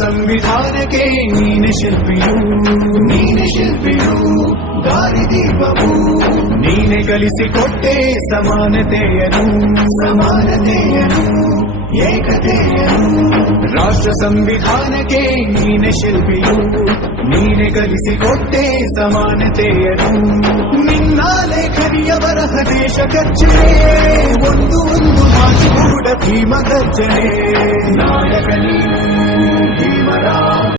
ಸಂವಿಧಾನಕ್ಕೆ ನೀನೆ ಶಿಲ್ಪಿಯು ದಾರಿದೀಪವು ನೀನೆ ಕಲಿಸಿಕೊಟ್ಟೆ ಸಮಾನತೆಯನು ಏಕತೆಯನು ರಾಷ್ಟ್ರ ಸಂವಿಧಾನಕ್ಕೆ ನೀನೆ ಶಿಲ್ಪಿಯು ನೀನೆ ಕಲಿಸಿಕೊಟ್ಟೆ ಸಮಾನತೆಯನು ನಿನ್ನ ಲೇಖನಿಯ ಬರಹ ದೇಶ ಗರ್ಜನೆ ಒಂದು ಮಾತು ಕೂಡ ಭೀಮ ಗರ್ಜನೆ ನಾಯಕ ನೀನು ಭೀಮರ